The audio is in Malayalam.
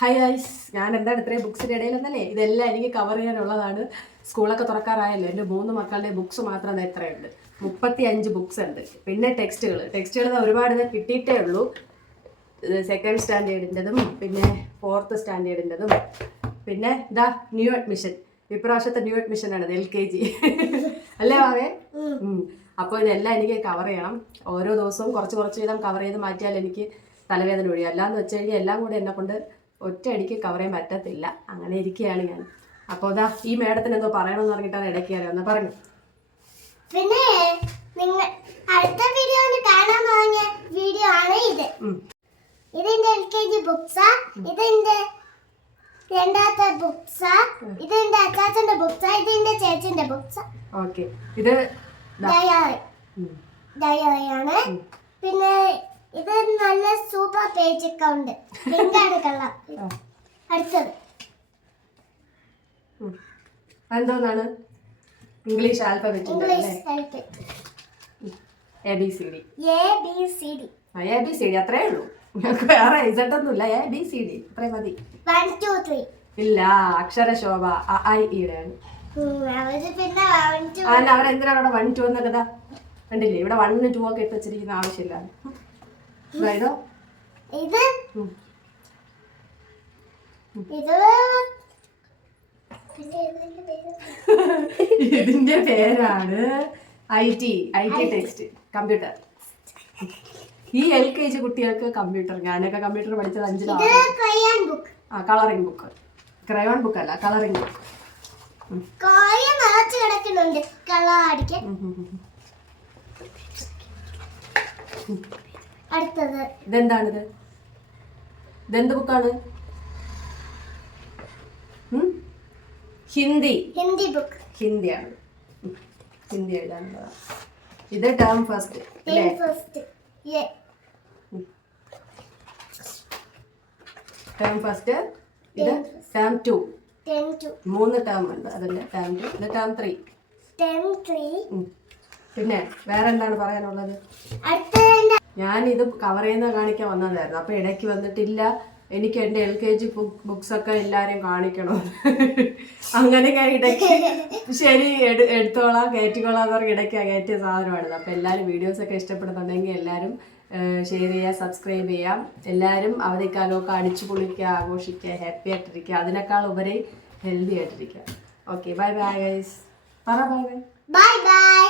ഹായ് ഗൈസ്, ഞാൻ എന്താണ് ഇത്രയും ബുക്സിൻ്റെ ഇടയിലെന്നല്ലേ ഇതെല്ലാം എനിക്ക് കവർ ചെയ്യാനുള്ളതാണ്. സ്കൂളൊക്കെ തുറക്കാറായല്ലോ. എൻ്റെ 3 മക്കളുടെ ബുക്സ് മാത്രം എത്രയുണ്ട്? 35 ബുക്സ് ഉണ്ട്. പിന്നെ ടെക്സ്റ്റുകൾ ഒരുപാട് കിട്ടിയിട്ടേ ഉള്ളൂ. 2nd സ്റ്റാൻഡേർഡിൻ്റെതും പിന്നെ 4th സ്റ്റാൻഡേർഡിൻ്റെതും പിന്നെ ഇതാ ന്യൂ അഡ്മിഷൻ. ഇപ്രാവശ്യത്തെ ന്യൂ അഡ്മിഷനാണ് LKG അല്ലേ വാവേ? അപ്പോൾ ഇതെല്ലാം എനിക്ക് കവർ ചെയ്യണം. ഓരോ ദിവസവും കുറച്ച് വീതം കവർ ചെയ്ത് മാറ്റിയാൽ എനിക്ക് തലവേദന ഒഴിയും. അല്ലാന്ന് വെച്ച് കഴിഞ്ഞാൽ എല്ലാം കൂടെ എന്നെ കൊണ്ട് ഒറ്റയടിക്ക് കവർ ചെയ്യാൻ പറ്റത്തില്ല. അങ്ങനെ ഇരിക്കുകയാണ് ഞാൻ. അപ്പോൾ ഇതാ ഈ മേഡത്തിന് എന്തോ പറയണമെന്ന് പറഞ്ഞിട്ടാണ് ഇടയ്ക്ക് കയറി ഒന്ന് പറഞ്ഞു. പിന്നെ നിങ്ങൾ അടുത്ത വീഡിയോ കാണാൻ വാങ്ങിയ വീഡിയോ ആണ് ഇത്. ഇതിന്റെ LKG ബുക്സാ, ഇതിന്റെ രണ്ടാമത്തെ ബുക്സാ, ഇതിന്റെ അച്ചാച്ചന്റെ ബുക്സാ, ഇതിന്റെ ചേച്ചിന്റെ ബുക്സാ. ഓക്കെ, ഇത് ഡയറിയാണ്. പിന്നെ ഇത് നല്ല സൂപ്പർ പേജ് ഒക്കെ ഉണ്ട്. പിങ്കാണ് കളർ. അടുത്തത് എന്തോന്നാണ്? English alphabet ABCD. അത്രേ ഉള്ളൂ. വേറെ ഇതൊന്നുമില്ല. ABCD അത്രേ മതി. 1 2 3 ഇല്ല, അക്ഷരശോഭ IEയാണ്. അവരെന്തിനാ അവിടെ 1 2 എന്നൊക്കെ കണ്ടില്ലേ? ഇവിടെ 1 2 ഒക്കെ ഇട്ട് വെച്ചിരിക്കുന്ന ആവശ്യമില്ല. ഇതോ ഇത് ഇതിന്റെ പേരാണ് IT ടെക്സ്റ്റ് കമ്പ്യൂട്ടർ. ഈ LKG കുട്ടികൾക്ക് കമ്പ്യൂട്ടർ. ഞാനൊക്കെ കമ്പ്യൂട്ടർ പഠിച്ചത് 5ലാണ്. Colouring book. ക്രയോൺ ബുക്ക് അല്ല, കളറിംഗ് ബുക്ക്. ഇതെന്താണിത്? ഇതെന്ത് ബുക്കാണ്? ബുക്ക്. ഹിന്ദിയാണ്. ഹിന്ദി എഴുതാനുള്ളതാണ്. ഇത് ടേം ഫസ്റ്റ്. ഇത് ടേം 2. 3 ടേം ഉണ്ട്. അതിന്റെ ടേം 2. ഇത് ടേം 3. പിന്നെ വേറെ എന്താണ് പറയാനുള്ളത്? ഞാനിത് കവർ ചെയ്യുന്ന കാണിക്കാൻ വന്നതായിരുന്നു. അപ്പൊ ഇടയ്ക്ക് വന്നിട്ടില്ല, എനിക്ക് എൻ്റെ LKG ബുക്സ് ഒക്കെ എല്ലാവരെയും കാണിക്കണം. അങ്ങനെ ഞാൻ ഇടയ്ക്ക് ശരി എടുത്തോളാം, കയറ്റിക്കോളാം എന്ന് പറഞ്ഞ് ഇടയ്ക്ക് കയറ്റിയ സാധനമാണിത്. അപ്പോൾ എല്ലാവരും വീഡിയോസൊക്കെ ഇഷ്ടപ്പെടുന്നുണ്ടെങ്കിൽ എല്ലാവരും ഷെയർ ചെയ്യുക, സബ്സ്ക്രൈബ് ചെയ്യാം. എല്ലാവരും അവധിക്കാലമൊക്കെ അടിച്ചു പൊളിക്കുക, ആഘോഷിക്കുക, ഹാപ്പി ആയിട്ടിരിക്കുക. അതിനേക്കാൾ ഉപരി ഹെൽത്തി ആയിട്ടിരിക്കുക. Okay, bye bye guys. പറ ബൈ ബൈ. Bye bye.